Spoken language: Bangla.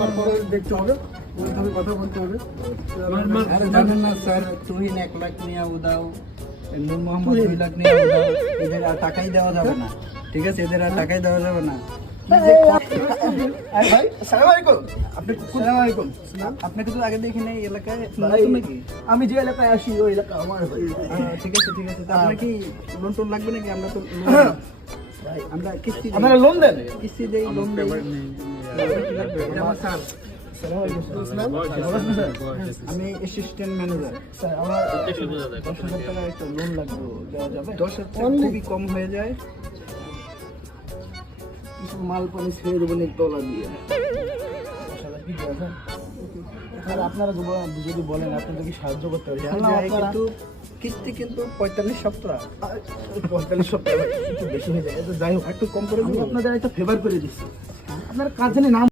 তারপরে দেখতে হবে, ওইভাবে কথা বলতে হবে। আরে জানেন না স্যার, তুহিন 1 লাখ নিয়ে উদাও, নূর মোহাম্মদ 2 লাখ নিয়ে উদাও, এদের আর টাকাই দেওয়া যাবে না। ঠিক আছে, এদের আর টাকাই দেওয়া যাবে না। ভাই আসসালামু আলাইকুম। আসসালামু আলাইকুম। আপনাকে তো আগে দেখি নাই এলাকায়, নতুন নাকি? আমি যে এলাকায় আসি ওই এলাকা আমার ভাই। ঠিক আছে ঠিক আছে। তা আপনার কি লোন টোন লাগবে নাকি? আমরা তো আমরা কিস্তি দিই। আপনারা লোন দেন? কিস্তি দেই, লোন দেই। এটা আমার স্যার, আমি অ্যাসিস্ট্যান্ট ম্যানেজার। স্যার আমার 10,000 টাকা একটা লোন লাগবে, দেওয়া যাবে? 10,000 খুবই কম হয়ে যায়। কিছু মাল পানি ছেড়ে দেবেন $1 দিয়ে। 10,000 কি দেওয়া যায়? স্যার আপনারা যদি বলেন আপনাদের কি সাহায্য করতে পারি? দেওয়া যায়, কিন্তু কিস্তি কিন্তু 45 সপ্তাহ। 45 সপ্তাহ একটু বেশি হয়ে যায়। যাই হোক, একটু কম করে আমি দেবো। আপনাদের একটা ফেভার করে দিচ্ছি। আপনার কাজ জানি নাম